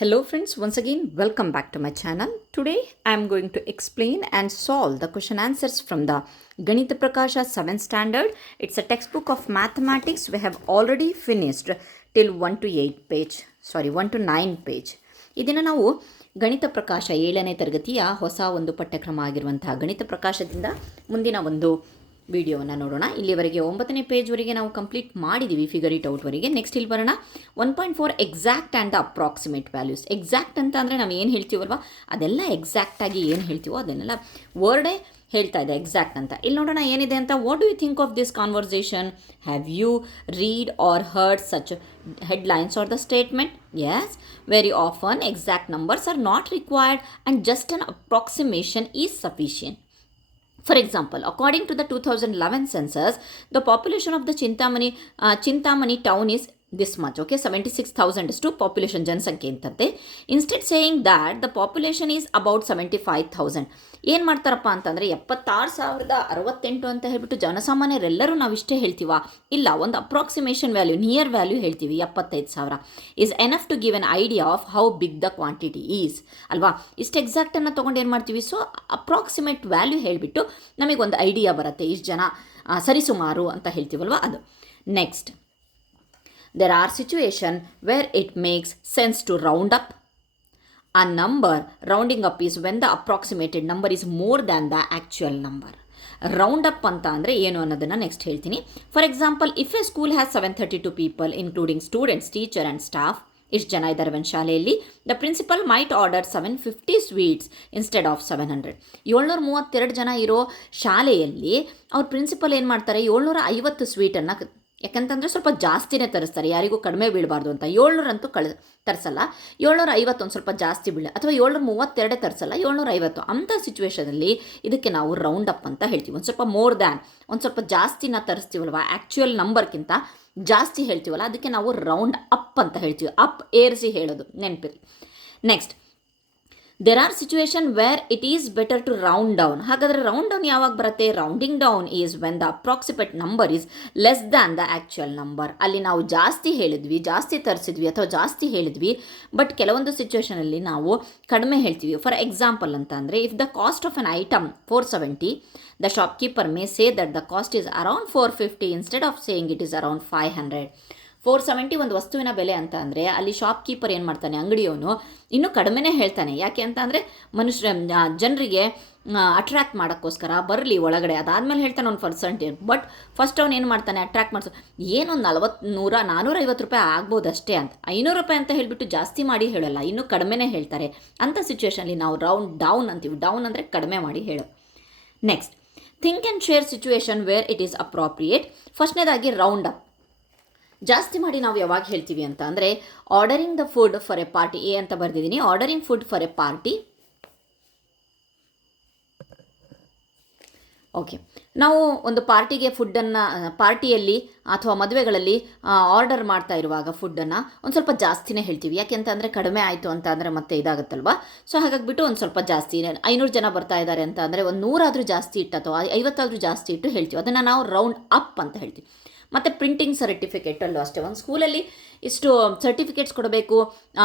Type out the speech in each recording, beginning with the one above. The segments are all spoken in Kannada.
Hello friends, once again welcome back to my channel. Today I am going to explain and solve the question answers from the Ganita Prakasha 7th standard. It's a textbook of mathematics. We have already finished till 1 to 8 page, 1 to 9 page. ಇದನ್ನು ನಾವು ಗಣಿತ ಪ್ರಕಾಶ 7ನೇ ತರಗತಿಯ ಹೊಸ ಒಂದು ಪಠ್ಯಕ್ರಮ ಆಗಿರುವಂತಹ ಗಣಿತ ಪ್ರಕಾಶದಿಂದ ಮುಂದಿನ ಒಂದು ವಿಡಿಯೋವನ್ನು ನೋಡೋಣ. ಇಲ್ಲಿವರೆಗೆ 9ನೇ ಪೇಜ್ವರೆಗೆ ನಾವು ಕಂಪ್ಲೀಟ್ ಮಾಡಿದ್ದೀವಿ, ಫಿಗರ್ ಇಟ್ ಔಟ್ವರೆಗೆ. ನೆಕ್ಸ್ಟ್ ಇಲ್ಲಿ ಬರೋಣ 1.4 exact and the approximate values. Exact ಅಂತ ಅಂದರೆ ನಾವು ಏನು ಹೇಳ್ತೀವಲ್ವ ಅದೆಲ್ಲ ಎಕ್ಸಾಕ್ಟಾಗಿ ಏನು ಹೇಳ್ತೀವೋ ಅದನ್ನೆಲ್ಲ ವರ್ಡೇ ಹೇಳ್ತಾ ಇದೆ ಎಕ್ಸಾಕ್ಟ್ ಅಂತ. ಇಲ್ಲಿ ನೋಡೋಣ ಏನಿದೆ ಅಂತ. What do you think of this conversation? Have you read or heard such headlines or the statement? Yes, very often exact numbers are not required and just an approximation is sufficient. For example, according to the 2011 census, the population of the Chintamani town is this much, okay, 76,000 is to population ಜನಸಂಖ್ಯೆ ಅಂತಂತೆ. Instead saying that the population is about 75,000, ಏನು ಮಾಡ್ತಾರಪ್ಪ ಅಂತಂದರೆ 76,068 ಅಂತ ಹೇಳ್ಬಿಟ್ಟು ಜನಸಾಮಾನ್ಯರೆಲ್ಲರೂ ನಾವು ಇಷ್ಟೇ ಹೇಳ್ತೀವ? ಇಲ್ಲ, ಒಂದು ಅಪ್ರಾಕ್ಸಿಮೇಷನ್ ವ್ಯಾಲ್ಯೂ, ನಿಯರ್ ವ್ಯಾಲ್ಯೂ ಹೇಳ್ತೀವಿ. 75,000 is enough to give an idea of how big the quantity is, ಅಲ್ವಾ? ಇಷ್ಟು ಎಕ್ಸಾಕ್ಟನ್ನು ತೊಗೊಂಡು ಏನು ಮಾಡ್ತೀವಿ? ಸೊ ಅಪ್ರಾಕ್ಸಿಮೇಟ್ ವ್ಯಾಲ್ಯೂ ಹೇಳಿಬಿಟ್ಟು ನಮಗೊಂದು ಐಡಿಯಾ ಬರುತ್ತೆ, ಇಷ್ಟು ಜನ ಸರಿಸುಮಾರು ಅಂತ ಹೇಳ್ತೀವಲ್ವ ಅದು. Next, there are situations where it makes sense to round up a number. Rounding up is when the approximated number is more than the actual number. Round up ಅಂತ ಅಂದರೆ ಏನು ಅನ್ನೋದನ್ನು ನೆಕ್ಸ್ಟ್ ಹೇಳ್ತೀನಿ. For example, if a school has 732 people including students, teacher and staff, ಇಷ್ಟು ಜನ ಇದ್ದಾರೆ ಒಂದು ಶಾಲೆಯಲ್ಲಿ, the principal might order 750 sweets instead of 700. 732 ಜನ ಇರೋ ಶಾಲೆಯಲ್ಲಿ ಅವ್ರ ಪ್ರಿನ್ಸಿಪಲ್ ಏನು ಮಾಡ್ತಾರೆ? 750 ಸ್ವೀಟನ್ನು, ಯಾಕಂತಂದರೆ ಸ್ವಲ್ಪ ಜಾಸ್ತಿನೇ ತರಿಸ್ತಾರೆ, ಯಾರಿಗೂ ಕಡಿಮೆ ಬೀಳಬಾರ್ದು ಅಂತ. 700 ಅಂತೂ ತರಿಸಲ್ಲ, 750 ಒಂದು ಸ್ವಲ್ಪ ಜಾಸ್ತಿ ಬೀಳ, ಅಥವಾ 732 ತರಿಸಲ್ಲ, 750. ಅಂಥ ಸಿಚುವೇಷನಲ್ಲಿ ಇದಕ್ಕೆ ನಾವು ರೌಂಡ್ ಅಪ್ ಅಂತ ಹೇಳ್ತೀವಿ. ಒಂದು ಸ್ವಲ್ಪ ಮೋರ್ ದ್ಯಾನ್, ಒಂದು ಸ್ವಲ್ಪ ಜಾಸ್ತಿನ ತರಿಸ್ತೀವಲ್ವ, ಆ್ಯಕ್ಚುಯಲ್ ನಂಬರ್ಗಿಂತ ಜಾಸ್ತಿ ಹೇಳ್ತೀವಲ್ಲ, ಅದಕ್ಕೆ ನಾವು ರೌಂಡ್ ಅಪ್ ಅಂತ ಹೇಳ್ತೀವಿ. ಅಪ್ ಏರಿಸಿ ಹೇಳೋದು, ನೆನಪಿರಿ. Next, there are situation where it is better to round down. ಹಾಗಾದರೆ ರೌಂಡ್ ಡೌನ್ ಯಾವಾಗ ಬರುತ್ತೆ? Rounding down is when the approximate number is less than the actual number. ಅಲ್ಲಿ ನಾವು ಜಾಸ್ತಿ ಹೇಳಿದ್ವಿ, ಜಾಸ್ತಿ ತರಿಸಿದ್ವಿ ಅಥವಾ ಜಾಸ್ತಿ ಹೇಳಿದ್ವಿ, ಬಟ್ ಕೆಲವೊಂದು ಸಿಚುವೇಷನಲ್ಲಿ ನಾವು ಕಡಿಮೆ ಹೇಳ್ತೀವಿ. ಫಾರ್ ಎಕ್ಸಾಂಪಲ್ ಅಂತ ಅಂದರೆ, if the cost of an item 470, the shopkeeper May say that the cost is around 450 instead of saying it is around 500. 470 ಒಂದು ವಸ್ತುವಿನ ಬೆಲೆ ಅಂತ ಅಂದರೆ ಅಲ್ಲಿ ಶಾಪ್ಕೀಪರ್ ಏನು ಮಾಡ್ತಾನೆ, ಅಂಗಡಿಯವನು ಇನ್ನೂ ಕಡಿಮೆನೇ ಹೇಳ್ತಾನೆ. ಯಾಕೆ ಅಂತ ಅಂದರೆ ಜನರಿಗೆ ಅಟ್ರ್ಯಾಕ್ಟ್ ಮಾಡೋಕ್ಕೋಸ್ಕರ ಬರಲಿ ಒಳಗಡೆ. ಅದಾದಮೇಲೆ ಹೇಳ್ತಾನೆ ಒಂದು ಪರ್ಸೆಂಟೇಜ್. ಬಟ್ ಫಸ್ಟ್ ಅವ್ನು ಏನು ಮಾಡ್ತಾನೆ, ಅಟ್ರ್ಯಾಕ್ಟ್ ಮಾಡಿಸೋ, ಏನೊಂದು 450 ರೂಪಾಯಿ ಆಗ್ಬೋದು ಅಷ್ಟೇ ಅಂತ, 500 ರೂಪಾಯಿ ಅಂತ ಹೇಳಿಬಿಟ್ಟು ಜಾಸ್ತಿ ಮಾಡಿ ಹೇಳೋಲ್ಲ, ಇನ್ನೂ ಕಡಿಮೆನೇ ಹೇಳ್ತಾರೆ. ಅಂಥ ಸಿಚುವೇಷನಲ್ಲಿ ನಾವು ರೌಂಡ್ ಡೌನ್ ಅಂತೀವಿ. ಡೌನ್ ಅಂದರೆ ಕಡಿಮೆ ಮಾಡಿ ಹೇಳೋ. Next, think and share situation where it is appropriate. ಫಸ್ಟ್ನೇದಾಗಿ ರೌಂಡ್ ಅಪ್. ಜಾಸ್ತಿ ಮಾಡಿ ನಾವು ಯಾವಾಗ ಹೇಳ್ತೀವಿ ಅಂತ ಅಂದರೆ, ordering the food for a party, A ಅಂತ ಬರೆದಿದ್ದೀನಿ. Ordering food for a party. Okay, ನಾವು ಒಂದು ಪಾರ್ಟಿಗೆ ಫುಡ್ಡನ್ನು, ಪಾರ್ಟಿಯಲ್ಲಿ ಅಥವಾ ಮದುವೆಗಳಲ್ಲಿ ಆರ್ಡರ್ ಮಾಡ್ತಾ ಇರುವಾಗ ಫುಡ್ಡನ್ನು ಒಂದು ಸ್ವಲ್ಪ ಜಾಸ್ತಿನೇ ಹೇಳ್ತೀವಿ. ಯಾಕೆ ಅಂತ ಅಂದರೆ ಕಡಿಮೆ ಆಯಿತು ಅಂತ ಅಂದರೆ ಮತ್ತೆ ಇದಾಗುತ್ತಲ್ವ. ಸೊ ಹಾಗಾಗಿಬಿಟ್ಟು ಒಂದು ಸ್ವಲ್ಪ ಜಾಸ್ತಿ, 500 ಜನ ಬರ್ತಾ ಇದ್ದಾರೆ ಅಂತ ಅಂದರೆ ಒಂದು 100 ಆದರೂ ಜಾಸ್ತಿ ಇಟ್ಟು ಅಥವಾ 50 ಆದರೂ ಜಾಸ್ತಿ ಇಟ್ಟು ಹೇಳ್ತೀವಿ. ಅದನ್ನು ನಾವು ರೌಂಡ್ ಅಪ್ ಅಂತ ಹೇಳ್ತೀವಿ. ಮತ್ತು ಪ್ರಿಂಟಿಂಗ್ ಸರ್ಟಿಫಿಕೇಟಲ್ಲೂ ಅಷ್ಟೇ, ಒಂದು ಸ್ಕೂಲಲ್ಲಿ ಇಷ್ಟು ಸರ್ಟಿಫಿಕೇಟ್ಸ್ ಕೊಡಬೇಕು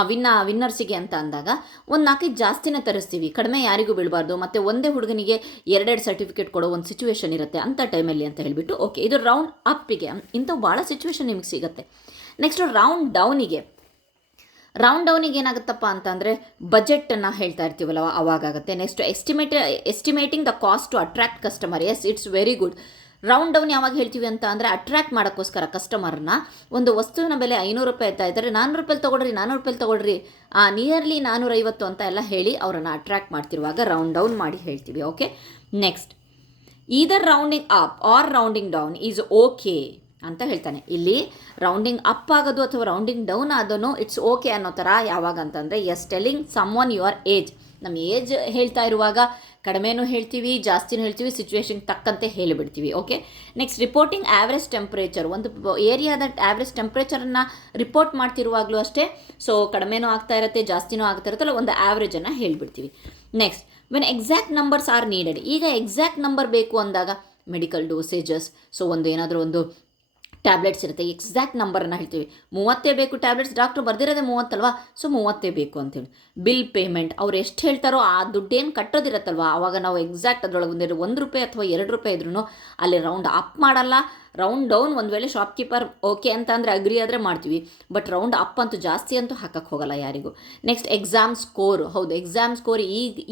ವಿನ್ನರ್ಸಿಗೆ ಅಂತ ಅಂದಾಗ ಒಂದು 4 ಜಾಸ್ತಿನೇ ತರಿಸ್ತೀವಿ, ಕಡಿಮೆ ಯಾರಿಗೂ ಬೀಳಬಾರ್ದು. ಮತ್ತು ಒಂದೇ ಹುಡುಗನಿಗೆ 2 ಸರ್ಟಿಫಿಕೇಟ್ ಕೊಡೋ ಒಂದು ಸಿಚುವೇಶನ್ ಇರುತ್ತೆ ಅಂಥ ಟೈಮಲ್ಲಿ ಅಂತ ಹೇಳಿಬಿಟ್ಟು. ಓಕೆ, ಇದು ರೌಂಡ್ ಅಪ್ಪಿಗೆ. ಇಂಥವು ಭಾಳ ಸಿಚುವೇಶನ್ ನಿಮಗೆ ಸಿಗುತ್ತೆ. ನೆಕ್ಸ್ಟು ರೌಂಡ್ ಡೌನಿಗೆ. ರೌಂಡ್ ಡೌನಿಗೆ ಏನಾಗುತ್ತಪ್ಪ ಅಂತಂದರೆ ಬಜೆಟನ್ನು ಹೇಳ್ತಾ ಇರ್ತೀವಲ್ಲ ಅವಾಗುತ್ತೆ. Next, estimating the cost to attract customer. Yes, it's very good. Round down ಯಾವಾಗ ಹೇಳ್ತೀವಿ ಅಂತ ಅಂದರೆ, ಅಟ್ರ್ಯಾಕ್ಟ್ ಮಾಡೋಕ್ಕೋಸ್ಕರ ಕಸ್ಟಮರ್ನ, ಒಂದು ವಸ್ತುವಿನ ಬೆಲೆ 500 ರೂಪಾಯಿ ಇರ್ತಾ ಇದ್ದಾರೆ, 400 ರೂಪಾಯಿ ತೊಗೊಳ್ರಿ, 400 ರೂಪಾಯಿ ತೊಗೊಳ್ರಿ, ನಿಯರ್ಲಿ 450 ಅಂತ ಎಲ್ಲ ಹೇಳಿ ಅವರನ್ನು ಅಟ್ರ್ಯಾಕ್ಟ್ ಮಾಡ್ತಿರುವಾಗ ರೌಂಡ್ ಡೌನ್ ಮಾಡಿ ಹೇಳ್ತೀವಿ. Okay, next, either rounding up or rounding down is okay ಅಂತ ಹೇಳ್ತಾನೆ. ಇಲ್ಲಿ ರೌಂಡಿಂಗ್ ಅಪ್ ಆಗೋದು ಅಥವಾ ರೌಂಡಿಂಗ್ ಡೌನ್ ಆದೋನು ಇಟ್ಸ್ ಓಕೆ ಅನ್ನೋ ಥರ. ಯಾವಾಗ ಅಂತಂದರೆ, yes telling some one your age. ನಮ್ಮ ಏಜ್ ಹೇಳ್ತಾ ಇರುವಾಗ ಕಡಿಮೆನೂ ಹೇಳ್ತೀವಿ, ಜಾಸ್ತಿನೂ ಹೇಳ್ತೀವಿ, ಸಿಚುವೇಶನ್ಗೆ ತಕ್ಕಂತೆ ಹೇಳಿಬಿಡ್ತೀವಿ. ಓಕೆ, ನೆಕ್ಸ್ಟ್, ರಿಪೋರ್ಟಿಂಗ್ ಆ್ಯಾವ್ರೇಜ್ ಟೆಂಪ್ರೇಚರ್. ಒಂದು ಏರಿಯಾದ ಆ್ಯಾವ್ರೇಜ್ ಟೆಂಪ್ರೇಚರನ್ನು ರಿಪೋರ್ಟ್ ಮಾಡ್ತಿರುವಾಗಲೂ ಅಷ್ಟೇ. ಸೊ ಕಡಿಮೆನೂ ಆಗ್ತಾ ಇರುತ್ತೆ, ಜಾಸ್ತಿನೂ ಆಗ್ತಾ ಇರುತ್ತಲ್ಲ, ಒಂದು ಆ್ಯಾವ್ರೇಜನ್ನು ಹೇಳಿಬಿಡ್ತೀವಿ. Next, when exact numbers are needed. ಈಗ ಎಕ್ಸಾಕ್ಟ್ ನಂಬರ್ ಬೇಕು ಅಂದಾಗ ಮೆಡಿಕಲ್ ಡೋಸೇಜಸ್. ಸೊ ಒಂದು ಏನಾದರೂ ಒಂದು ಟ್ಯಾಬ್ಲೆಟ್ಸ್ ಇರುತ್ತೆ, ಎಕ್ಸಾಕ್ಟ್ ನಂಬರನ್ನು ಹೇಳ್ತೀವಿ. 30 ಬೇಕು ಟ್ಯಾಬ್ಲೆಟ್ಸ್, ಡಾಕ್ಟ್ರು ಬರ್ದಿರೋದೇ 30 ಅಲ್ವಾ, ಸೊ 30 ಬೇಕು ಅಂತೇಳಿ. ಬಿಲ್ ಪೇಮೆಂಟ್ ಅವ್ರು ಎಷ್ಟು ಹೇಳ್ತಾರೋ ಆ ದುಡ್ಡೇನು ಕಟ್ಟೋದಿರತ್ತಲ್ವ, ಆವಾಗ ನಾವು ಎಕ್ಸಾಕ್ಟ್ ಅದರೊಳಗೆ ₹1 ಅಥವಾ ₹2 ಇದ್ರೂ ಅಲ್ಲಿ ರೌಂಡ್ ಅಪ್ ಮಾಡಲ್ಲ, ರೌಂಡ್ ಡೌನ್. ಒಂದು ವೇಳೆ ಶಾಪ್ಕೀಪರ್ ಓಕೆ ಅಂತ ಅಂದರೆ ಅಗ್ರಿ ಆದರೆ ಮಾಡ್ತೀವಿ, ಬಟ್ ರೌಂಡ್ ಅಪ್ ಅಂತೂ ಜಾಸ್ತಿ ಅಂತೂ ಹಾಕಕ್ಕೆ ಹೋಗಲ್ಲ ಯಾರಿಗೂ. Next exam score. ಹೌದು, ಎಕ್ಸಾಮ್ ಸ್ಕೋರ್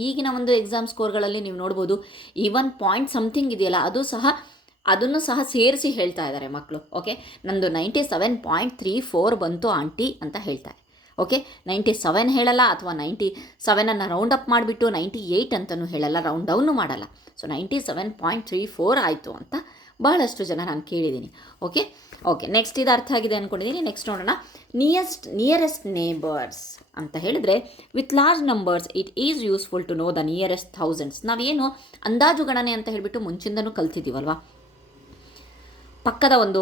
ಈಗಿನ ಒಂದು ಎಕ್ಸಾಮ್ ಸ್ಕೋರ್ಗಳಲ್ಲಿ ನೀವು ನೋಡ್ಬೋದು, ಈವನ್ ಪಾಯಿಂಟ್ ಸಮಥಿಂಗ್ ಇದೆಯಲ್ಲ ಅದನ್ನು ಸಹ ಸೇರಿಸಿ ಹೇಳ್ತಾ ಇದ್ದಾರೆ ಮಕ್ಕಳು. ಓಕೆ, ನಂದು 97.34 ಬಂತು ಆಂಟಿ ಅಂತ ಹೇಳ್ತಾರೆ. ಓಕೆ, 97 ಹೇಳಲ್ಲ, ಅಥವಾ 97 ರೌಂಡ್ ಅಪ್ ಮಾಡಿಬಿಟ್ಟು 98 ಅಂತಲೂ ಹೇಳಲ್ಲ, ರೌಂಡ್ ಡೌನು ಮಾಡಲ್ಲ. ಸೊ 97.34 ಆಯಿತು ಅಂತ ಬಹಳಷ್ಟು ಜನ ನಾನು ಕೇಳಿದ್ದೀನಿ. ಓಕೆ, ನೆಕ್ಸ್ಟ್ ಇದು ಅರ್ಥ ಆಗಿದೆ ಅಂದ್ಕೊಂಡಿದ್ದೀನಿ. ನೆಕ್ಸ್ಟ್ ನೋಡೋಣ, ನಿಯರೆಸ್ಟ್ ನೇಬರ್ಸ್ ಅಂತ ಹೇಳಿದ್ರೆ, with large numbers it is useful to know the nearest thousands. ನಾವೇನು ಅಂದಾಜು ಗಣನೆ ಅಂತ ಹೇಳಿಬಿಟ್ಟು ಮುಂಚಿಂದನೂ ಕಲ್ತಿದ್ದೀವಲ್ವಾ, ಪಕ್ಕದ ಒಂದು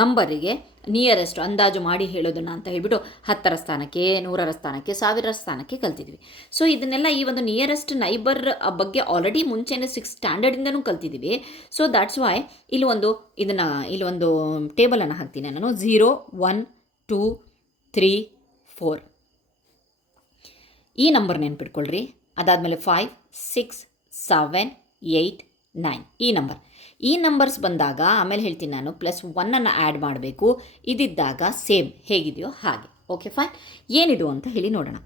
ನಂಬರಿಗೆ ನಿಯರೆಸ್ಟ್ ಅಂದಾಜು ಮಾಡಿ ಹೇಳೋದನ್ನು ಅಂತ ಹೇಳ್ಬಿಟ್ಟು 10ರ ಸ್ಥಾನಕ್ಕೆ, 100ರ ಸ್ಥಾನಕ್ಕೆ, 1000ರ ಸ್ಥಾನಕ್ಕೆ ಕಲ್ತಿದ್ವಿ. ಸೊ ಇದನ್ನೆಲ್ಲ ಈ ಒಂದು ನಿಯರೆಸ್ಟ್ ನೈಬರ್ ಬಗ್ಗೆ ಆಲ್ರೆಡಿ ಮುಂಚೆನೇ 6th ಸ್ಟ್ಯಾಂಡರ್ಡಿಂದನೂ ಕಲ್ತಿದ್ದೀವಿ. ಸೊ ದ್ಯಾಟ್ಸ್ ವೈ ಇಲ್ಲಿ ಒಂದು ಟೇಬಲನ್ನು ಹಾಕ್ತೀನಿ ನಾನು. 0, 1, 2, 3, 4 ಈ ನಂಬರ್ ನೆನ್ಪಿಟ್ಕೊಳ್ರಿ. ಅದಾದಮೇಲೆ 5, 6, 7, 8, 9 ಈ ನಂಬರ್ಸ್ ಬಂದಾಗ ಆಮೇಲೆ ಹೇಳ್ತೀನಿ ನಾನು, +1 ಆ್ಯಡ್ ಮಾಡಬೇಕು. ಇದಿದ್ದಾಗ ಸೇಮ್ ಹೇಗಿದೆಯೋ ಹಾಗೆ. ಓಕೆ ಫೈನ್, ಏನಿದು ಅಂತ ಹೇಳಿ ನೋಡೋಣ.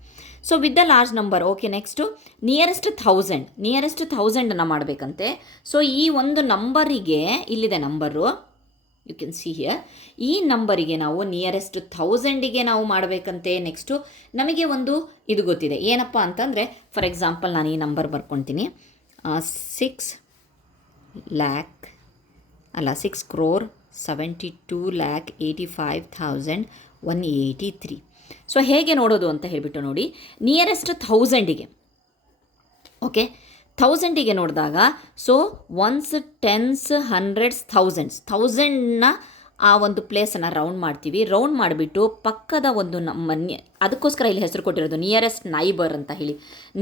So with the large number. Okay, next nearest 1000 ಮಾಡಬೇಕಂತೆ. ಸೊ ಈ ಒಂದು ನಂಬರಿಗೆ, ಇಲ್ಲಿದೆ number, you can see here, ಈ ನಂಬರಿಗೆ ನಾವು ನಿಯರೆಸ್ಟ್ 1000ಗೆ ನಾವು ಮಾಡಬೇಕಂತೆ. ನೆಕ್ಸ್ಟು ನಮಗೆ ಒಂದು ಇದು ಗೊತ್ತಿದೆ, ಏನಪ್ಪ ಅಂತಂದರೆ, ಫಾರ್ ಎಕ್ಸಾಂಪಲ್ ನಾನು ಈ ನಂಬರ್ ಬರ್ಕೊತೀನಿ, 6,72,85,183. ಸೊ ಹೇಗೆ ನೋಡೋದು ಅಂತ ಹೇಳಿಬಿಟ್ಟು ನೋಡಿ, ನಿಯರೆಸ್ಟ್ 1000ಗೆ, ಓಕೆ, 1000ಗೆ ನೋಡಿದಾಗ, ಸೊ 1s, 10s, 100s, 1000ನ ಆ ಒಂದು ಪ್ಲೇಸನ್ನು ರೌಂಡ್ ಮಾಡ್ತೀವಿ. ರೌಂಡ್ ಮಾಡಿಬಿಟ್ಟು ಪಕ್ಕದ ಒಂದು ಅದಕ್ಕೋಸ್ಕರ ಇಲ್ಲಿ ಹೆಸರು ಕೊಟ್ಟಿರೋದು ನಿಯರೆಸ್ಟ್ ನೈಬರ್ ಅಂತ ಹೇಳಿ.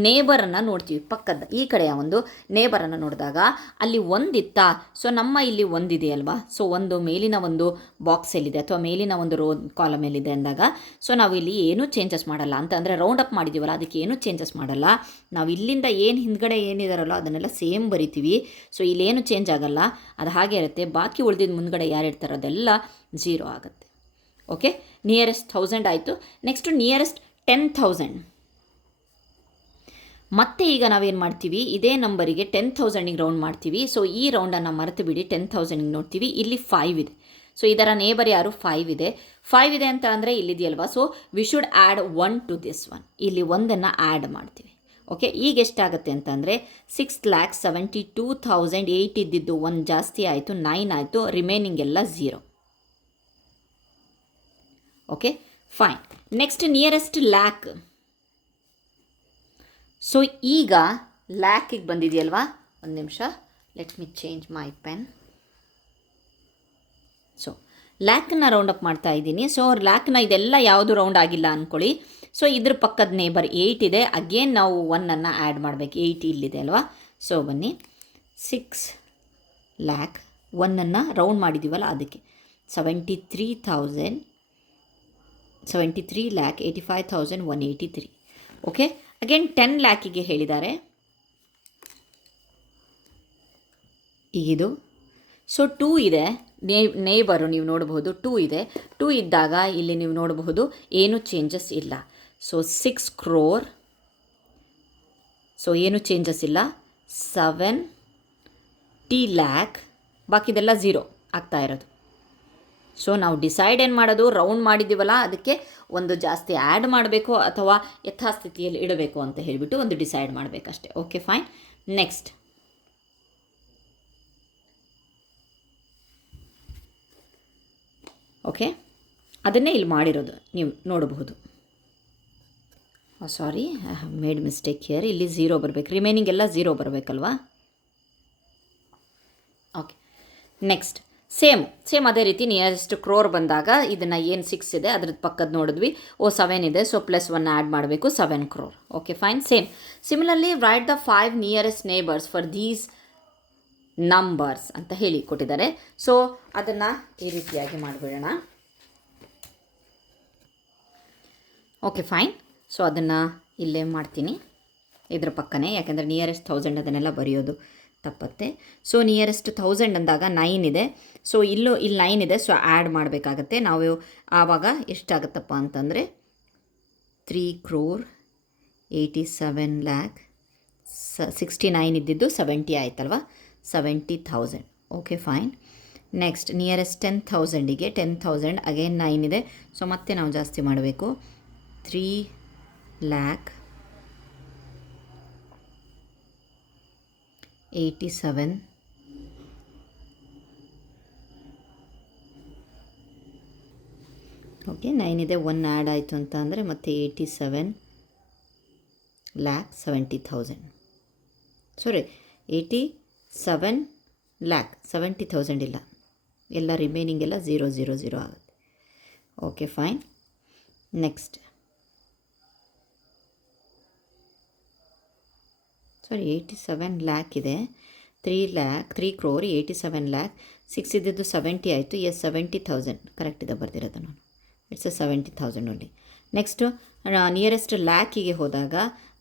ನೇಬರನ್ನು ನೋಡ್ತೀವಿ, ಪಕ್ಕದ ಈ ಕಡೆಯ ಒಂದು ನೇಬರನ್ನು ನೋಡಿದಾಗ ಅಲ್ಲಿ ಒಂದಿತ್ತಾ, ಸೊ ನಮ್ಮ ಇಲ್ಲಿ ಒಂದಿದೆಯಲ್ವಾ, ಸೊ ಒಂದು ಮೇಲಿನ ಒಂದು ಬಾಕ್ಸಲ್ಲಿದೆ ಅಥವಾ ಮೇಲಿನ ಒಂದು ಕಾಲಮಲ್ಲಿದೆ ಅಂದಾಗ, ಸೊ ನಾವು ಇಲ್ಲಿ ಏನೂ ಚೇಂಜಸ್ ಮಾಡಲ್ಲ. ಅಂತ ಅಂದರೆ ರೌಂಡ್ ಅಪ್ ಮಾಡಿದ್ದೀವಲ್ಲ, ಅದಕ್ಕೆ ಏನೂ ಚೇಂಜಸ್ ಮಾಡಲ್ಲ. ನಾವು ಇಲ್ಲಿಂದ ಏನು ಹಿಂದ್ಗಡೆ ಏನಿದಾರಲ್ಲ ಅದನ್ನೆಲ್ಲ ಸೇಮ್ ಬರಿತೀವಿ. ಸೊ ಇಲ್ಲೇನು ಚೇಂಜ್ ಆಗಲ್ಲ, ಅದು ಹಾಗೆ ಇರುತ್ತೆ. ಬಾಕಿ ಉಳಿದಿದ್ದು ಮುಂದ್ಗಡೆ ಯಾರು ಇರ್ತಾರೋ ಅದೆಲ್ಲ 0 ಆಗುತ್ತೆ. ಓಕೆ, ನಿಯರೆಸ್ಟ್ 1000 ಆಯಿತು. Next nearest 10,000. ಮತ್ತೆ ಈಗ ನಾವೇನು ಮಾಡ್ತೀವಿ, ಇದೇ ನಂಬರಿಗೆ 10,000ಗೆ ರೌಂಡ್ ಮಾಡ್ತೀವಿ. ಸೊ ಈ ರೌಂಡನ್ನು ಮರೆತು ಬಿಡಿ, 10,000ಗೆ ನೋಡ್ತೀವಿ. ಇಲ್ಲಿ 5 ಇದೆ. ಸೊ ಇದರ ನೇಬರ್ ಯಾರು, 5 ಇದೆ. 5 ಇದೆ ಅಂತ ಅಂದರೆ ಇಲ್ಲಿದೆಯಲ್ವಾ, so we should add 1 to this one. ಇಲ್ಲಿ 1 ಆ್ಯಡ್ ಮಾಡ್ತೀವಿ. ಓಕೆ, ಈಗ ಎಷ್ಟಾಗುತ್ತೆ ಅಂತಂದರೆ 6,72,008 ಇದ್ದಿದ್ದು 1 ಜಾಸ್ತಿ ಆಯಿತು, 9 ಆಯಿತು, ರಿಮೈನಿಂಗ್ ಎಲ್ಲ 0. Okay fine. Next nearest lakh. So ಈಗ ಲ್ಯಾಕಿಗೆ ಬಂದಿದೆಯಲ್ವಾ, ಒಂದು ನಿಮಿಷ, let me change my pen. So ಲ್ಯಾಕನ್ನು ರೌಂಡ್ ಅಪ್ ಮಾಡ್ತಾ ಇದ್ದೀನಿ. ಸೊ ಲ್ಯಾಕ್ನ ಇದೆಲ್ಲ ಯಾವುದು ರೌಂಡ್ ಆಗಿಲ್ಲ ಅಂದ್ಕೊಳ್ಳಿ. ಸೊ ಇದ್ರ ಪಕ್ಕದ ನೇಬರ್ 8 ಇದೆ. ಅಗೇನ್ ನಾವು 1 ಆ್ಯಡ್ ಮಾಡಬೇಕು. 8 ಇಲ್ಲಿದೆ ಅಲ್ವಾ, ಸೊ ಬನ್ನಿ, 6,00,000 1 ರೌಂಡ್ ಮಾಡಿದ್ದೀವಲ್ಲ ಅದಕ್ಕೆ 73,85,183. ಓಕೆ, ಅಗೇನ್ 10 ಲ್ಯಾಕಿಗೆ ಹೇಳಿದ್ದಾರೆ ಈಗಿದು. ಸೊ 2 ಇದೆ, ನೇಬರು ನೀವು ನೋಡಬಹುದು 2 ಇದೆ. 2 ಇದ್ದಾಗ ಇಲ್ಲಿ ನೀವು ನೋಡಬಹುದು ಏನೂ ಚೇಂಜಸ್ ಇಲ್ಲ. ಸೊ 6 crore, ಸೊ ಏನು ಚೇಂಜಸ್ ಇಲ್ಲ. 70 lakh, ಬಾಕಿದೆಲ್ಲ 0 ಆಗ್ತಾ ಇರೋದು. ಸೊ ನಾವು ಡಿಸೈಡ್ ಏನು ಮಾಡೋದು, ರೌಂಡ್ ಮಾಡಿದ್ದೀವಲ್ಲ ಅದಕ್ಕೆ ಒಂದು ಜಾಸ್ತಿ ಆ್ಯಡ್ ಮಾಡಬೇಕು ಅಥವಾ ಯಥಾಸ್ಥಿತಿಯಲ್ಲಿ ಇಡಬೇಕು ಅಂತ ಹೇಳಿಬಿಟ್ಟು ಒಂದು ಡಿಸೈಡ್ ಮಾಡಬೇಕಷ್ಟೆ. Okay fine. ನೆಕ್ಸ್ಟ್ ಓಕೆ, ಅದನ್ನೇ ಇಲ್ಲಿ ಮಾಡಿರೋದು ನೀವು ನೋಡಬಹುದು. Sorry, I have made mistake here. ಇಲ್ಲಿ 0 ಬರಬೇಕು, ರಿಮೈನಿಂಗ್ ಎಲ್ಲ 0 ಬರಬೇಕಲ್ವಾ. ಓಕೆ, ನೆಕ್ಸ್ಟ್ ಸೇಮ್ ಅದೇ ರೀತಿ ನಿಯರೆಸ್ಟ್ ಕ್ರೋರ್ ಬಂದಾಗ ಇದನ್ನು ಏನು 6 ಇದೆ ಅದ್ರದ್ದು ಪಕ್ಕದ ನೋಡಿದ್ವಿ. 7 ಇದೆ, ಸೊ +1 ಆ್ಯಡ್ ಮಾಡಬೇಕು, 7 crore. Okay fine. Similarly right the 5 nearest neighbours for these numbers ಅಂತ ಹೇಳಿ ಕೊಟ್ಟಿದ್ದಾರೆ. ಸೊ ಅದನ್ನು ಈ ರೀತಿಯಾಗಿ ಮಾಡಿಬಿಡೋಣ. Okay fine. ಸೊ ಅದನ್ನು ಇಲ್ಲೇ ಮಾಡ್ತೀನಿ ಇದ್ರ ಪಕ್ಕನೇ, ಯಾಕೆಂದರೆ ನಿಯರೆಸ್ಟ್ 1000 ಅದನ್ನೆಲ್ಲ ಬರೆಯೋದು ತಪ್ಪತ್ತೆ. ಸೊ ನಿಯರೆಸ್ಟ್ 1000 ಅಂದಾಗ 9 ಇದೆ. ಸೊ ಇಲ್ಲಿ 9 ಇದೆ. ಸೊ ಆ್ಯಡ್ ಮಾಡಬೇಕಾಗತ್ತೆ ನಾವು. ಆವಾಗ ಎಷ್ಟಾಗುತ್ತಪ್ಪ ಅಂತಂದರೆ 3,87,69 ಇದ್ದಿದ್ದು 70 ಆಯ್ತಲ್ವ, 70,000. Okay fine. ನೆಕ್ಸ್ಟ್ ನಿಯರೆಸ್ಟ್ 10,000ಗೆ 10,000 ಅಗೇನ್ 9 ಇದೆ. ಸೊ ಮತ್ತೆ ನಾವು ಜಾಸ್ತಿ ಮಾಡಬೇಕು. 3,87,. ಓಕೆ 9 ಇದೆ, 1 ಆ್ಯಡ್ ಆಯಿತು ಅಂತ ಅಂದರೆ ಮತ್ತೆ 87,70,000. ಸಾರಿ 87,70,000 ಇಲ್ಲ, ಎಲ್ಲ ರಿಮೈನಿಂಗ್ ಎಲ್ಲ 000 ಆಗುತ್ತೆ. Okay fine. ನೆಕ್ಸ್ಟ್ ಸಾರಿ 87 lakh ಇದೆ, 3 crore 87 lakh, 6 ಇದ್ದಿದ್ದು 70 ಆಯಿತು. 70,000 ಕರೆಕ್ಟ್ ಇದೆ ಬರ್ದಿರೋದು ನಾನು. It's 70,000 only. ನೆಕ್ಸ್ಟು ನಿಯರೆಸ್ಟ್ ಲ್ಯಾಕಿಗೆ ಹೋದಾಗ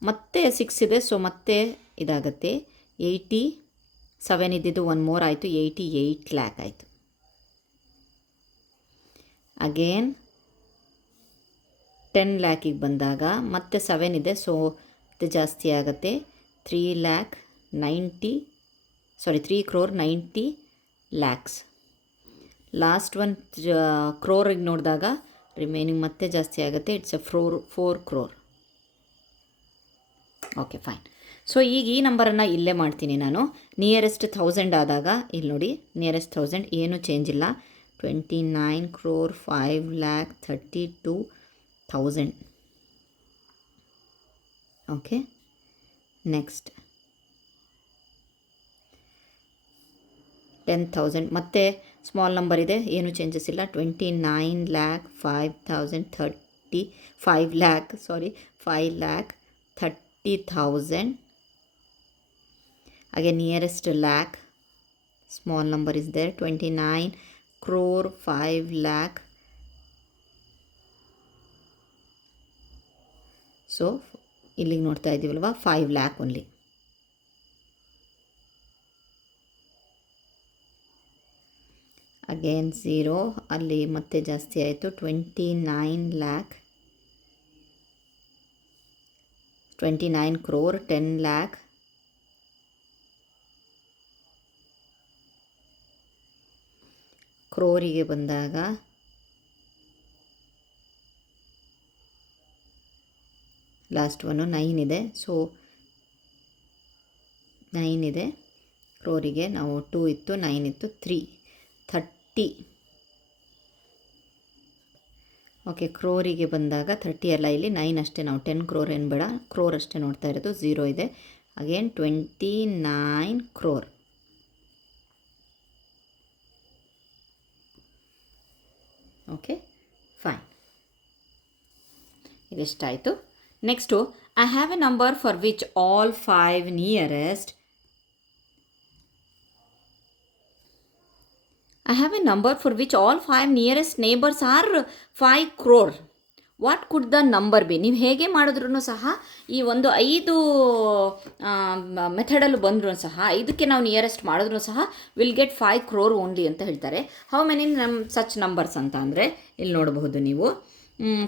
ಮತ್ತೆ 6 ಇದೆ. ಸೊ ಮತ್ತೆ ಇದಾಗುತ್ತೆ 87 ಇದ್ದಿದ್ದು 1 more ಆಯಿತು, 88 lakh ಆಯಿತು. ಅಗೇನ್ 10 lakhಗೆ ಬಂದಾಗ ಮತ್ತೆ 7 ಇದೆ. ಸೊ ಇದು ಜಾಸ್ತಿ ಆಗುತ್ತೆ, 3 crore 90 lakhs. ಲಾಸ್ಟ್ ಒನ್ ಕ್ರೋರಿಗೆ ನೋಡಿದಾಗ ರಿಮೈನಿಂಗ್ ಮತ್ತೆ ಜಾಸ್ತಿ ಆಗುತ್ತೆ. It's 4 crore. Okay fine. So ಈಗ ಈ ನಂಬರನ್ನು ಇಲ್ಲೇ ಮಾಡ್ತೀನಿ ನಾನು. ನಿಯರೆಸ್ಟ್ 1000 ಆದಾಗ ಇಲ್ಲಿ ನೋಡಿ, ನಿಯರೆಸ್ಟ್ 1000 ಏನೂ ಚೇಂಜ್ ಇಲ್ಲ. 29,05,32,000. ಓಕೆ ನೆಕ್ಸ್ಟ್ 10,000 ಮತ್ತೆ ಸ್ಮಾಲ್ ನಂಬರ್ ಇದೆ, ಏನು ಚೇಂಜಸ್ ಇಲ್ಲ. 5,30,000. Again nearest lakh, small number is there, 29 crore 5 lakh. So ಇಲ್ಲಿಗೆ ನೋಡ್ತಾ ಇದ್ದೀವಲ್ವ, 5 lakh ಓನ್ಲಿ. ಅಗೇನ್ 0, ಅಲ್ಲಿ ಮತ್ತೆ ಜಾಸ್ತಿ ಆಯಿತು. 29 lakh, 29 crore 10 lakh. ಕ್ರೋರಿಗೆ ಬಂದಾಗ ಲಾಸ್ಟ್ ಒನ್ನು 9 ಇದೆ. ಸೊ 9 ಇದೆ ಕ್ರೋರಿಗೆ. ನಾವು 2 ಇತ್ತು, 9 ಇತ್ತು, 30. ಓಕೆ ಕ್ರೋರಿಗೆ ಬಂದಾಗ 30 ಅಲ್ಲ, ಇಲ್ಲಿ 9 ಅಷ್ಟೇ. ನಾವು 10 crore ಏನು ಬೇಡ, ಕ್ರೋರ್ ಅಷ್ಟೇ ನೋಡ್ತಾ ಇರೋದು. 0 ಇದೆ. Again 29 crore. Okay fine. ಇದೆಷ್ಟಾಯಿತು. Next I have a number for which all 5 nearest I have a number for which all 5 nearest neighbors are 5 crore. What could the number B? ನೀವು ಹೇಗೆ ಮಾಡಿದ್ರೂ ಸಹ ಈ ಒಂದು 5 ಮೆಥಡಲ್ಲಿ ಬಂದರೂ ಸಹ 5ಕ್ಕೆ ನಾವು ನಿಯರೆಸ್ಟ್ ಮಾಡಿದ್ರೂ ಸಹ ವಿಲ್ ಗೆಟ್ 5 crore ಓನ್ಲಿ ಅಂತ ಹೇಳ್ತಾರೆ. ಹೌ ಮೆನಿ ಸಚ್ ನಂಬರ್ಸ್ ಅಂತ ಅಂದರೆ ಇಲ್ಲಿ ನೋಡಬಹುದು ನೀವು.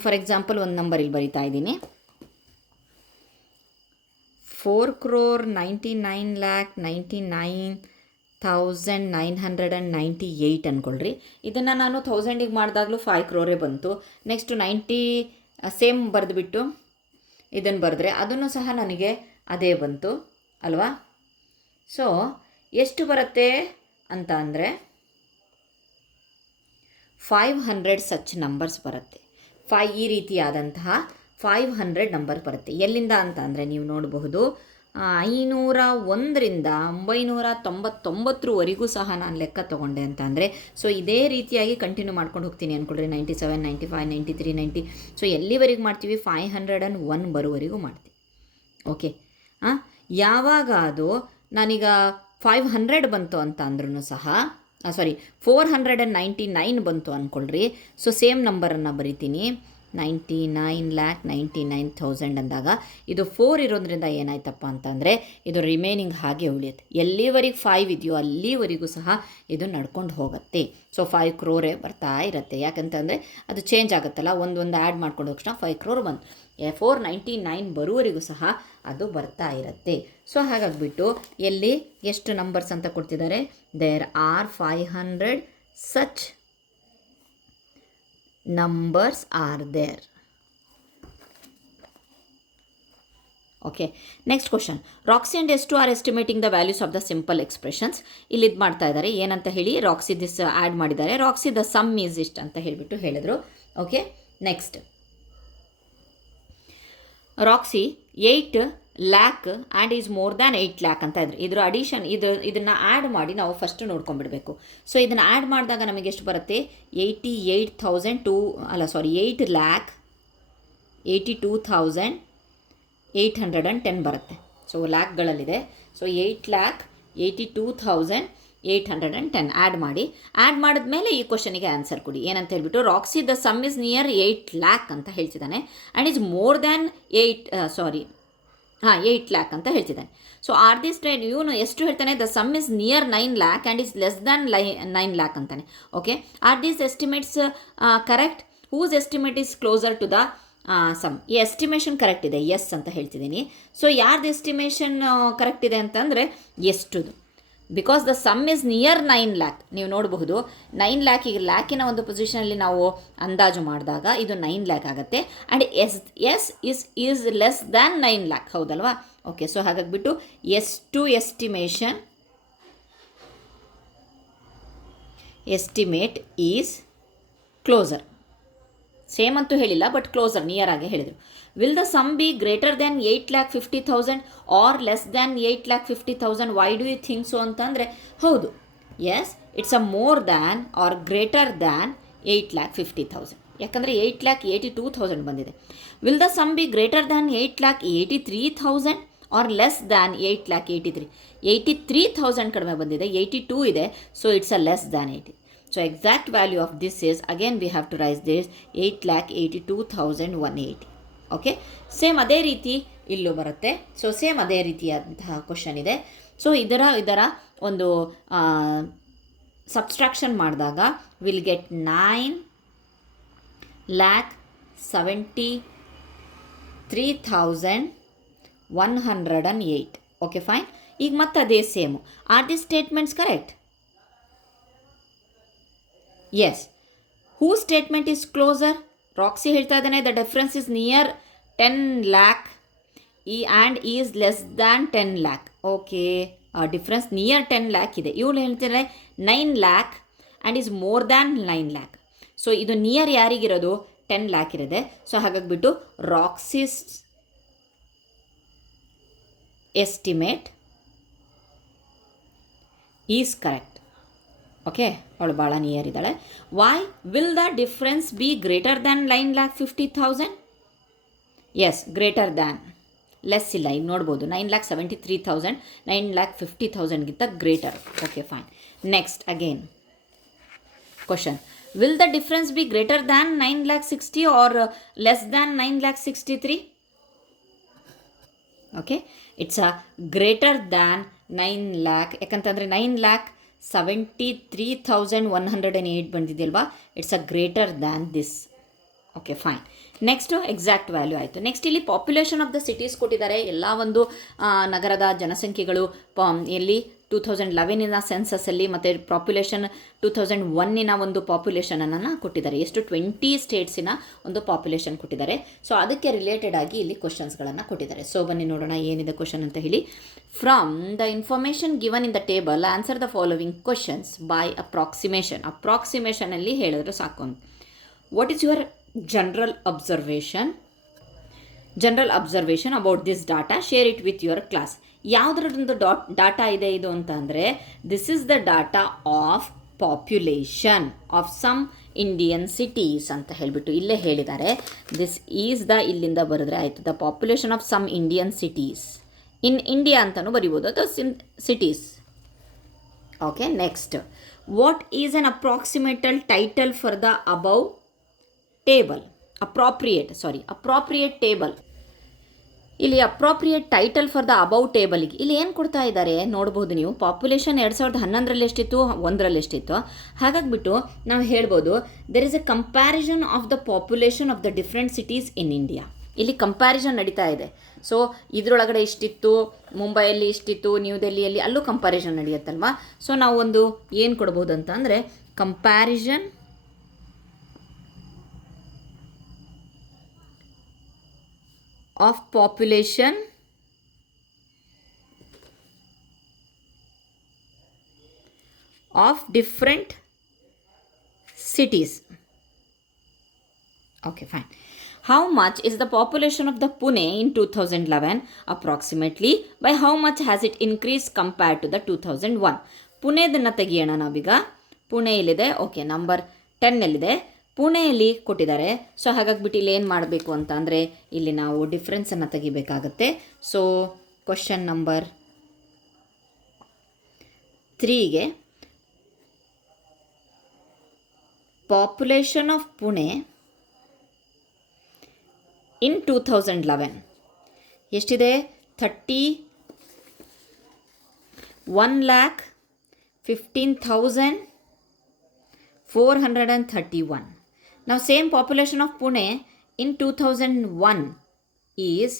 ಫಾರ್ ಎಕ್ಸಾಂಪಲ್ ಒಂದು ನಂಬರ್ ಇಲ್ಲಿ ಬರಿತಾ ಇದ್ದೀನಿ, 4,99,99,998 ಅಂದ್ಕೊಳ್ರಿ. ಇದನ್ನು ನಾನು 1000ಗೆ ಮಾಡಿದಾಗಲೂ 5 crore ಬಂತು. ನೆಕ್ಸ್ಟು 90 ಸೇಮ್ ಬರೆದುಬಿಟ್ಟು ಇದನ್ನು ಬರೆದ್ರೆ ಅದನ್ನು ಸಹ ನನಗೆ ಅದೇ ಬಂತು ಅಲ್ವಾ. ಸೊ ಎಷ್ಟು ಬರುತ್ತೆ ಅಂತ ಅಂದರೆ 500 ಸಚ್ ನಂಬರ್ಸ್ ಬರುತ್ತೆ. ಈ ರೀತಿಯಾದಂತಹ 500 ನಂಬರ್ ಬರುತ್ತೆ. ಎಲ್ಲಿಂದ ಅಂತ ಅಂದರೆ ನೀವು ನೋಡಬಹುದು 501ರಿಂದ 999ವರೆಗೂ ಸಹ ನಾನು ಲೆಕ್ಕ ತೊಗೊಂಡೆ ಅಂತ ಅಂದರೆ. ಸೊ ಇದೇ ರೀತಿಯಾಗಿ ಕಂಟಿನ್ಯೂ ಮಾಡ್ಕೊಂಡು ಹೋಗ್ತೀನಿ ಅಂದ್ಕೊಳ್ರಿ. 97, 95, 93, 90. ಸೊ ಎಲ್ಲಿವರೆಗೂ ಮಾಡ್ತೀವಿ? 501 ಬರುವವರೆಗೂ ಮಾಡ್ತೀವಿ. ಓಕೆ ಯಾವಾಗ ಅದು ನಾನೀಗ 500 ಬಂತು ಅಂತ ಅಂದ್ರೂ ಸಹ 499 ಬಂತು ಅಂದ್ಕೊಳ್ರಿ. ಸೊ ಸೇಮ್ ನಂಬರನ್ನು ಬರಿತೀನಿ, 99,99,000 ಅಂದಾಗ ಇದು 4 ಇರೋದ್ರಿಂದ ಏನಾಯ್ತಪ್ಪ ಅಂತಂದರೆ ಇದು ರಿಮೈನಿಂಗ್ ಹಾಗೆ ಉಳಿಯುತ್ತೆ. ಎಲ್ಲಿವರೆಗೆ 5 ಇದೆಯೋ ಅಲ್ಲಿವರೆಗೂ ಸಹ ಇದು ನಡ್ಕೊಂಡು ಹೋಗುತ್ತೆ. ಸೊ 5 crore ಬರ್ತಾ ಇರುತ್ತೆ. ಯಾಕಂತಂದರೆ ಅದು ಚೇಂಜ್ ಆಗುತ್ತಲ್ಲ, ಒಂದು ಆ್ಯಡ್ ಮಾಡ್ಕೊಂಡು ತಕ್ಷಣ 5 crore ಬಂದು 499 ಬರುವವರೆಗೂ ಸಹ ಅದು ಬರ್ತಾ ಇರುತ್ತೆ. ಸೊ ಹಾಗಾಗಿಬಿಟ್ಟು ಎಲ್ಲಿ ಎಷ್ಟು ನಂಬರ್ಸ್ ಅಂತ ಕೊಡ್ತಿದ್ದಾರೆ, there are 500 such numbers are there. Okay, next question. Roxy and S2 are estimating the values of the simple expressions. ಇಲ್ಲಿ ಇದು ಮಾಡ್ತಾ ಇದ್ದಾರೆ, ಏನಂತ ಹೇಳಿ ರಾಕ್ಸಿ ದಿಸ್ ಆ್ಯಡ್ ಮಾಡಿದ್ದಾರೆ. ರಾಕ್ಸಿ ದ ಸಮ್ ಈಸ್ ಇಷ್ಟ ಅಂತ ಹೇಳಿಬಿಟ್ಟು ಹೇಳಿದರು. Okay, next Roxy 8 lakh and is more than 8 lakh ಅಂತ ಇದ್ರು. ಇದ್ರ ಅಡಿಷನ್ ಇದನ್ನು ಆ್ಯಡ್ ಮಾಡಿ ನಾವು ಫಸ್ಟ್ ನೋಡ್ಕೊಂಡ್ಬಿಡ್ಬೇಕು. ಸೊ ಇದನ್ನು ಆ್ಯಡ್ ಮಾಡಿದಾಗ ನಮಗೆ ಎಷ್ಟು ಬರುತ್ತೆ, 8,82,810 ಬರುತ್ತೆ. ಸೊ ಲ್ಯಾಕ್ಗಳಲ್ಲಿದೆ. ಸೊ 8,82,810 ಆ್ಯಡ್ ಮಾಡಿದ್ಮೇಲೆ ಈ ಕ್ವಶನಿಗೆ ಆನ್ಸರ್ ಕೊಡಿ. ಏನಂತ ಹೇಳ್ಬಿಟ್ಟು Roxy the sum is near 8 lakh ಅಂತ ಹೇಳ್ತಿದ್ದಾನೆ and is more than 8 lakh ಅಂತ ಹೇಳ್ತಿದ್ದಾನೆ. ಸೊ ಆರ್ ದಿಸ್ ಟ್ರೈನ್ ಇವನು ಎಷ್ಟು ಹೇಳ್ತಾನೆ, the sum is near 9 lakh and is less than 9 lakh ಅಂತಾನೆ. Okay, are this estimates correct, whose estimate is closer to the sum. ಈ ಎಸ್ಟಿಮೇಷನ್ ಕರೆಕ್ಟ್ ಇದೆ, ಎಸ್ ಅಂತ ಹೇಳ್ತಿದ್ದೀನಿ. ಸೊ ಯಾರ್ದು ಎಸ್ಟಿಮೇಷನ್ ಕರೆಕ್ಟ್ ಇದೆ ಅಂತಂದರೆ ಎಷ್ಟುದು, because the sum is near 9 lakh. ನೀವು ನೋಡಬಹುದು 9 lakh, ಈಗ ಲ್ಯಾಕಿನ ಒಂದು ಪೊಸಿಷನಲ್ಲಿ ನಾವು ಅಂದಾಜು ಮಾಡಿದಾಗ ಇದು 9 lakh ಆಗುತ್ತೆ. And yes is less than 9 lakh, ಹೌದಲ್ವಾ? ಓಕೆ, ಸೊ ಹಾಗಾಗಿಬಿಟ್ಟು ಎಷ್ಟು ಎಸ್ಟಿಮೇಟ್ ಈಸ್ ಕ್ಲೋಸರ್. ಸೇಮ್ ಅಂತೂ ಹೇಳಿಲ್ಲ, ಬಟ್ ಕ್ಲೋಸರ್, ನಿಯರ್ ಆಗಿ ಹೇಳಿದರು. Will the sum be greater than 8,50,000 or less than 8,50,000? Why do you think so ಅಂತಂದರೆ ಹೌದು, yes, it's a more than or greater than 8,50,000. ಯಾಕಂದರೆ 8,82,000 ಬಂದಿದೆ. Will the sum be greater than 8,83,000 or less than 8,83,000? 83,000 ಕಡಿಮೆ ಬಂದಿದೆ, 82 ಇದೆ. So it's a less than 80. So exact value of this is, again we have to write this 8,82,180. Okay, same ಅದೇ ರೀತಿ ಇಲ್ಲೂ ಬರುತ್ತೆ. ಸೊ ಸೇಮ್ ಅದೇ ರೀತಿಯಾದಂತಹ ಕ್ವಶನ್ ಇದೆ. ಸೊ ಇದರ ಒಂದು ಸಬ್ಸ್ಟ್ರಾಕ್ಷನ್ ಮಾಡಿದಾಗ ವಿಲ್ ಗೆಟ್ 9,73,108. Okay, fine. ಈಗ ಮತ್ತೆ ಅದೇ same. Are the statements correct? Yes. Who statement is closer? Roxy ಹೇಳ್ತಾ ಇದ್ದಾನೆ the difference is near 10 lakh and is less than 10 lakh. Okay, difference near 10 lakh ಇದೆ. ಇವಳು ಹೇಳ್ತಿದ್ದಾರೆ 9 lakh and is more than 9 lakh. So ಇದು ನಿಯರ್ ಯಾರಿಗಿರೋದು? 10 lakh ಇರೋದೆ. ಸೊ ಹಾಗಾಗಿಬಿಟ್ಟು Roxy's estimate is correct. Okay, ಅವಳು ಭಾಳ ನಿಯರ್ ಇದ್ದಾಳೆ. Why will the difference be greater than 9,50,000? Yes, greater than, less ಇಲ್ಲ. ಈಗ ನೋಡ್ಬೋದು 9,73,000 9,50,000ಗಿಂತ greater. Okay, fine. Next again question, will the difference be greater than 9,60,000 or less than 9,63,000? Okay, it's a greater than 9 lakh. ಯಾಕಂತಂದರೆ 9,73,108 ಬಂದಿದೆಯಲ್ವಾ, it's a greater than this. Okay, fine. Next exact value ಆಯಿತು. ನೆಕ್ಸ್ಟ್ ಇಲ್ಲಿ ಪಾಪ್ಯುಲೇಷನ್ ಆಫ್ ದ ಸಿಟೀಸ್ ಕೊಟ್ಟಿದ್ದಾರೆ. ಎಲ್ಲ ಒಂದು ನಗರದ ಜನಸಂಖ್ಯೆಗಳು ಎಲ್ಲಿ 2011 ಸೆನ್ಸಸ್ಸಲ್ಲಿ ಮತ್ತು ಪಾಪ್ಯುಲೇಷನ್ 2001 ಒಂದು ಪಾಪ್ಯುಲೇಷನನ್ನು ಕೊಟ್ಟಿದ್ದಾರೆ. ಎಷ್ಟು 20 ಸ್ಟೇಟ್ಸಿನ ಒಂದು ಪಾಪ್ಯುಲೇಷನ್ ಕೊಟ್ಟಿದ್ದಾರೆ. ಸೊ ಅದಕ್ಕೆ ರಿಲೇಟೆಡ್ ಆಗಿ ಇಲ್ಲಿ ಕ್ವಶನ್ಸ್ಗಳನ್ನು ಕೊಟ್ಟಿದ್ದಾರೆ. ಸೊ ಬನ್ನಿ ನೋಡೋಣ ಏನಿದೆ ಕ್ವಶನ್ ಅಂತ ಹೇಳಿ. From the information given in the table answer the following questions by ಅಪ್ರಾಕ್ಸಿಮೇಷನಲ್ಲಿ ಹೇಳಿದ್ರೆ ಸಾಕು. What is your general observation about this data, share it with your class. ಯಾವುದರದೊಂದು ಡಾಟಾ ಇದೆ ಇದು ಅಂತ ಅಂದರೆ this is the data of population of some Indian cities ಅಂತ ಹೇಳಿಬಿಟ್ಟು ಇಲ್ಲೇ ಹೇಳಿದ್ದಾರೆ. ದಿಸ್ ಈಸ್ ದ, ಇಲ್ಲಿಂದ ಬರೆದ್ರೆ ಆಯಿತು, the population of some Indian cities. In India ಅಂತಲೂ ಬರಿಬೋದು, ಅಥವಾ cities. Okay, next. What is an approximate title for the above table? Appropriate table. ಇಲ್ಲಿ appropriate title for the above ಟೇಬಲಿಗೆ ಇಲ್ಲಿ ಏನು ಕೊಡ್ತಾ ಇದ್ದಾರೆ ನೋಡ್ಬೋದು ನೀವು. ಪಾಪ್ಯುಲೇಷನ್ 2011ರಲ್ಲಿ ಎಷ್ಟಿತ್ತು, 1ರಲ್ಲಿ ಎಷ್ಟಿತ್ತು. ಹಾಗಾಗಿಬಿಟ್ಟು ನಾವು ಹೇಳ್ಬೋದು there is A comparison of the population of the different cities in India. ಇಲ್ಲಿ ಕಂಪ್ಯಾರಿಸನ್ ನಡೀತಾ ಇದೆ. ಸೊ ಇದರೊಳಗಡೆ ಇಷ್ಟಿತ್ತು, ಮುಂಬೈಯಲ್ಲಿ ಇಷ್ಟಿತ್ತು, ನ್ಯೂ ಡೆಲ್ಲಿಯಲ್ಲಿ ಅಲ್ಲೂ ಕಂಪ್ಯಾರಿಸನ್ ನಡೆಯುತ್ತಲ್ವಾ. ಸೊ ನಾವು ಒಂದು ಏನು ಕೊಡ್ಬೋದು ಅಂತ ಅಂದರೆ comparison of population of different cities. Okay, fine. How much is the population of the Pune in 2011 approximately? By how much has it increased compared to the 2001? ಪುಣೆದನ್ನು ತೆಗಿಯೋಣ ನಾವೀಗ. ಪುಣೆ ಇಲ್ಲಿದೆ. ಓಕೆ, ನಂಬರ್ 10ನಲ್ಲಿದೆ. ಪುಣೆಯಲ್ಲಿ ಕೊಟ್ಟಿದ್ದಾರೆ. ಸೊ ಹಾಗಾಗಿಬಿಟ್ಟು ಇಲ್ಲಿ ಏನು ಮಾಡಬೇಕು ಅಂತ ಅಂದರೆ ಇಲ್ಲಿ ನಾವು ಡಿಫ್ರೆನ್ಸನ್ನು ತೆಗಿಬೇಕಾಗತ್ತೆ. ಸೊ ಕ್ವಶನ್ ನಂಬರ್ 3ಗೆ ಪಾಪ್ಯುಲೇಷನ್ ಆಫ್ ಪುಣೆ ಇನ್ 2011 ಎಷ್ಟಿದೆ? 31,15,431. Now same population of Pune in 2001 is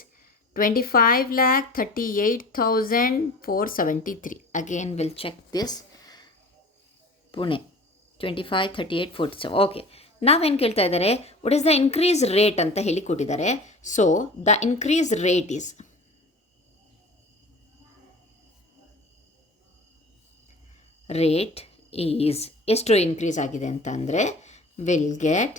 25,38,473. Again we'll check this. Pune 25,38,447. Okay. ನಾವೇನು ಕೇಳ್ತಾ ಇದ್ದಾರೆ, what is the increase rate ಅಂತ ಹೇಳಿ ಕೊಟ್ಟಿದ್ದಾರೆ. So the increase rate is ಎಷ್ಟು ಇನ್ಕ್ರೀಸ್ ಆಗಿದೆ ಅಂತ ಅಂದರೆ ವಿಲ್ ಗೆಟ್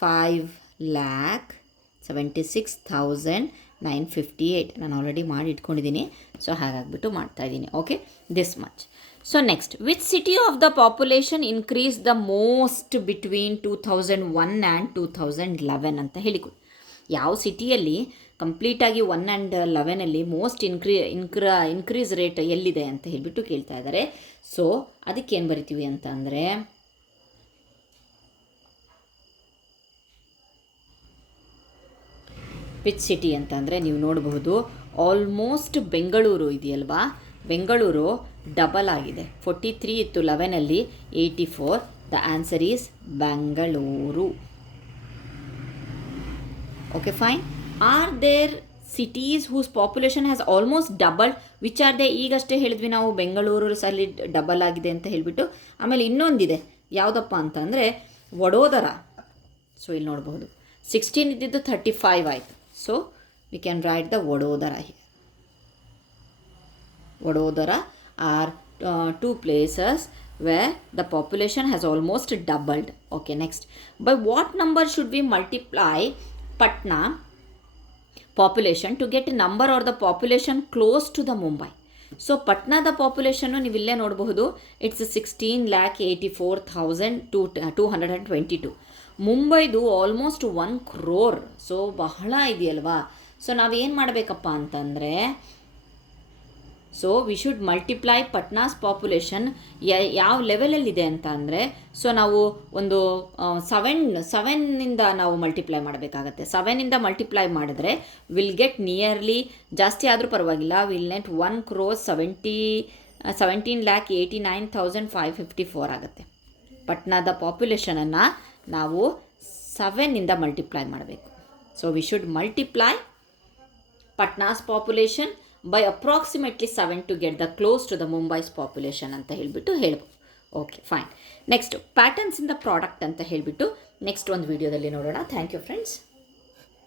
5,76,958. ನಾನು ಆಲ್ರೆಡಿ ಮಾಡಿ ಇಟ್ಕೊಂಡಿದ್ದೀನಿ. ಸೊ ಹಾಗಾಗ್ಬಿಟ್ಟು ಮಾಡ್ತಾಯಿದ್ದೀನಿ. Okay, this much. So next, which city of the population increase the most between 2001 and 2011 ಅಂತ ಹೇಳಿಕೊಡಿ. ಯಾವ ಸಿಟಿಯಲ್ಲಿ ಕಂಪ್ಲೀಟಾಗಿ 1 ಆ್ಯಂಡ್ 11ಅಲ್ಲಿ ಮೋಸ್ಟ್ ಇನ್ಕ್ರೀಸ್ ರೇಟ್ ಎಲ್ಲಿದೆ ಅಂತ ಹೇಳಿಬಿಟ್ಟು ಕೇಳ್ತಾ ಇದ್ದಾರೆ. ಸೊ ಅದಕ್ಕೇನು ಬರಿತೀವಿ ಅಂತ ಅಂದರೆ ವಿಚ್ ಸಿಟಿ ಅಂತ ಅಂದರೆ ನೀವು ನೋಡಬಹುದು ಆಲ್ಮೋಸ್ಟ್ ಬೆಂಗಳೂರು ಇದೆಯಲ್ವಾ, ಬೆಂಗಳೂರು ಡಬಲ್ ಆಗಿದೆ. 43 ಇತ್ತು 11ಅಲ್ಲಿ, 84. The answer is Bengaluru. Okay, fine. Are there cities whose population has almost double, which are they? ಈಗಷ್ಟೇ ಹೇಳಿದ್ವಿ ನಾವು ಬೆಂಗಳೂರು ಸಲ್ಲಿ ಡಬಲ್ ಆಗಿದೆ ಅಂತ ಹೇಳಿಬಿಟ್ಟು. ಆಮೇಲೆ ಇನ್ನೊಂದಿದೆ, ಯಾವುದಪ್ಪ ಅಂತ ಅಂದರೆ ವಡೋದರ. ಸೊ ಇಲ್ಲಿ ನೋಡಬಹುದು 16 ಇದ್ದಿದ್ದು 35 ಆಯಿತು. So we can write the Vadodara here. Vadodara are two places where the population has almost doubled. Okay, next. By what number should we multiply Patna population to get a number or the population close to the Mumbai? So Patnada population ನೀವು ಇಲ್ಲೇ ನೋಡಬಹುದು, ಇಟ್ಸ್ 16,84,222. ಮುಂಬೈದು ಆಲ್ಮೋಸ್ಟ್ 1 crore. ಸೊ ಬಹಳ ಇದೆಯಲ್ವಾ. ಸೊ ನಾವೇನು ಮಾಡಬೇಕಪ್ಪ ಅಂತಂದರೆ, so we should multiply Patna's population ಯಾವ ಲೆವೆಲಲ್ಲಿದೆ ಅಂತ ಅಂದರೆ, ಸೊ ನಾವು ಒಂದು 7 ನಾವು ಮಲ್ಟಿಪ್ಲೈ ಮಾಡಬೇಕಾಗತ್ತೆ. 7 ಮಲ್ಟಿಪ್ಲೈ ಮಾಡಿದ್ರೆ ವಿಲ್ ಗೆಟ್ ನಿಯರ್ಲಿ, ಜಾಸ್ತಿ ಆದರೂ ಪರವಾಗಿಲ್ಲ, ವಿಲ್ ನೆಟ್ 1,17,89,554 ಆಗುತ್ತೆ. ಪಟ್ನಾದ ಪಾಪ್ಯುಲೇಷನನ್ನು ನಾವು 7 ಮಲ್ಟಿಪ್ಲೈ ಮಾಡಬೇಕು. So we should multiply Patna's population by approximately 7 to get the close to the Mumbai's population ಅಂತ ಹೇಳಿಬಿಟ್ಟು ಹೇಳ್ಬೋದು. Okay, fine. Next patterns in the product ಅಂತ ಹೇಳಿಬಿಟ್ಟು ನೆಕ್ಸ್ಟ್ ಒಂದು ವಿಡಿಯೋದಲ್ಲಿ ನೋಡೋಣ. Thank you friends.